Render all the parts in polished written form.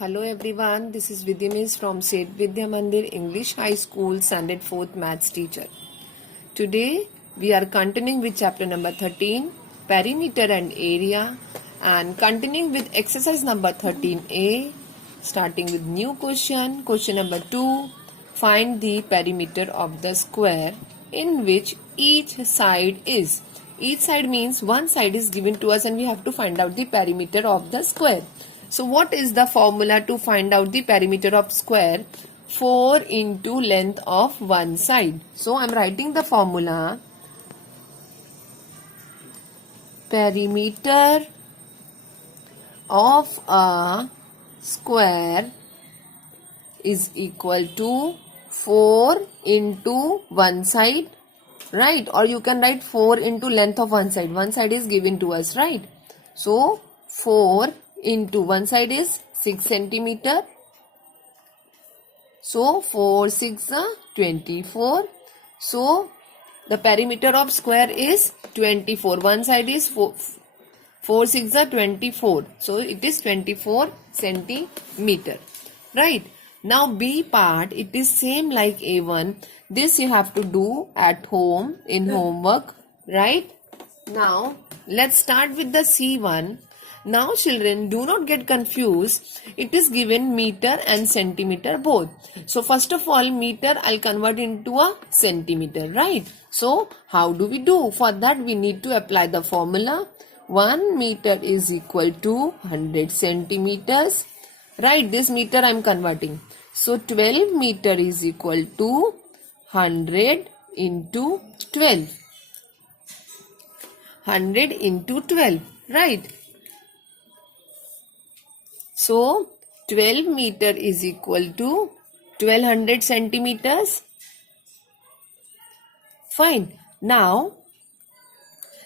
Hello everyone, this is Vidya Miss from Seth Vidya Mandir English High School Standard 4th Maths teacher. Today we are continuing with chapter number 13, Perimeter and Area, and continuing with exercise number 13a, starting with new question. Question number 2, find the perimeter of the square in which each side is. Each side means one side is given to us and we have to find out the perimeter of the square. So what is the formula to find out the perimeter of square? 4 into length of one side. So I am writing the formula. Perimeter of a square is equal to 4 into one side, right? Or you can write 4 into length of one side. One side is given to us, right? So 4 into one side is 6 centimeter. So 4 6 are 24. So the perimeter of square is 24. One side is 4 6 are 24. So it is 24 centimeter. Right. Now B part, it is same like A1. This you have to do at home in homework. Right. Now let's start with the C1. Now children, do not get confused. It is given meter and centimeter both. So first of all, meter I'll convert into a centimeter, right? So how do we do? For that we need to apply the formula. 1 meter is equal to 100 centimeters. Right, this meter I'm converting. So 12 meter is equal to 100 into 12. 100 into 12, right? So 12 meter is equal to 1200 centimeters. Fine. Now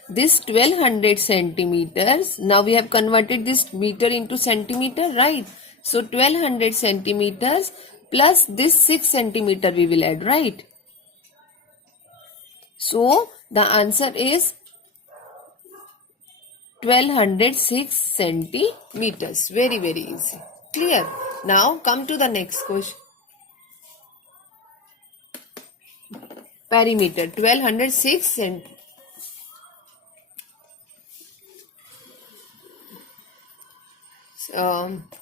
this 1200 centimeters, now we have converted this meter into centimeter, right? So 1200 centimeters plus this 6 centimeter we will add, right? So the answer is 1206 centimeters. Very easy. Clear? Now come to the next question. Perimeter 1206 centimeters.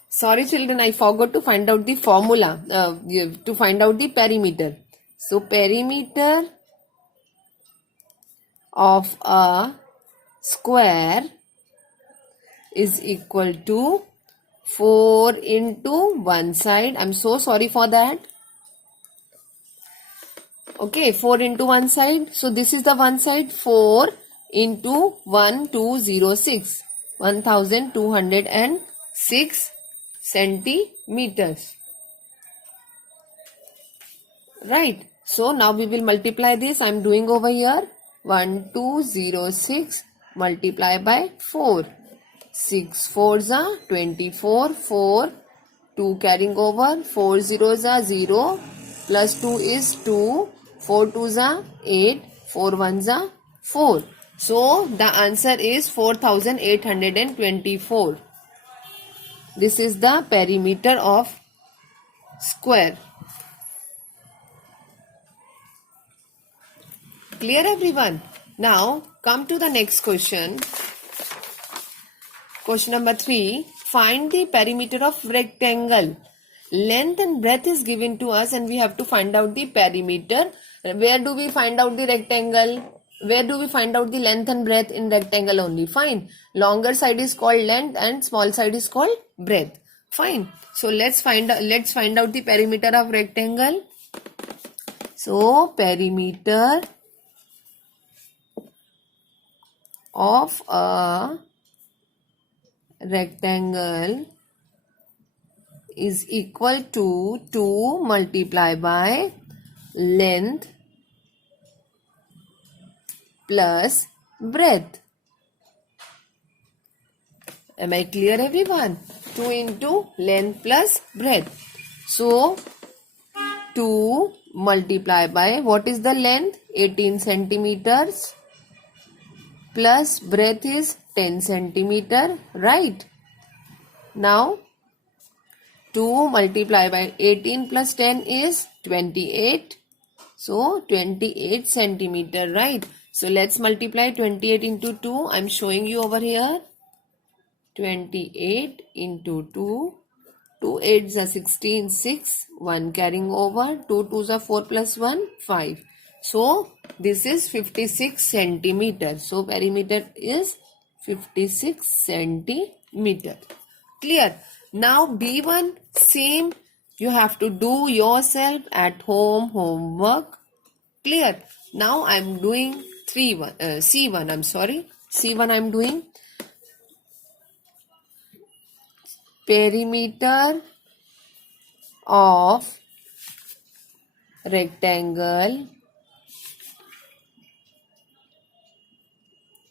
Sorry children, I forgot to find out the formula to find out the perimeter. So perimeter of a square is equal to 4 into one side. I'm so sorry for that. Okay, 4 into one side. So this is the one side. 4 into 1206. 1206 centimeters. Right. So now we will multiply this. I'm doing over here. 1206 multiply by 4. 6 4s are 24. 4 2 carrying over. 4 zeros are 0. Plus 2 is 2. 4 2s are 8. 4 1s are 4. So the answer is 4824. This is the perimeter of square. Clear everyone? Now come to the next question. Question number 3. Find the perimeter of rectangle. Length and breadth is given to us and we have to find out the perimeter. Where do we find out the rectangle? Where do we find out the length and breadth? In rectangle only. Fine. Longer side is called length and small side is called breadth. Fine. So let's find out the perimeter of rectangle. So perimeter of a rectangle is equal to 2 multiplied by length plus breadth. Am I clear everyone? 2 into length plus breadth. So 2 multiplied by, what is the length? 18 centimeters plus breadth is 10 centimeter, right? Now 2 multiplied by 18 plus 10 is 28. So 28 centimeter, right? So let's multiply 28 into 2. I'm showing you over here. 28 into 2. 2 8s are 16, 6. 1 carrying over. 2 2s are 4 plus 1, 5. So this is 56 centimeter. So perimeter is 56 centimeter. Clear? Now B1 same. You have to do yourself at home homework. Clear? Now I'm doing C1. I'm sorry. C1 I'm doing. Perimeter of rectangle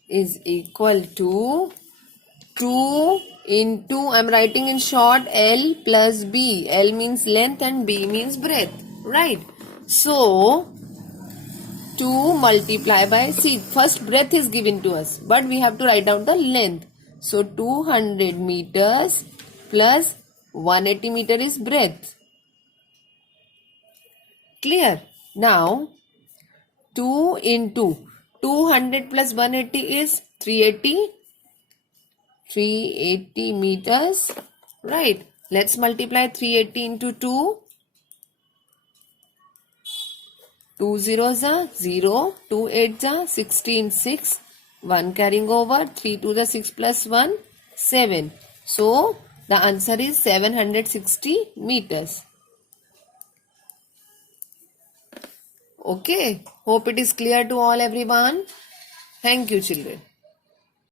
is equal to 2 into, I'm writing in short, L plus B. L means length and B means breadth. Right? So 2 multiply by, see, first breadth is given to us, but we have to write down the length. So 200 meters plus 180 meter is breadth. Clear? Now 2 into 200 plus 180 is 380. 380 meters. Right? Let's multiply 380 into 2. 2 zeros are 0. 2 8s are 16, 6. 1 carrying over. 3 2 the 6 plus 1, 7. So the answer is 760 meters. Okay. Hope it is clear to all everyone. Thank you, children.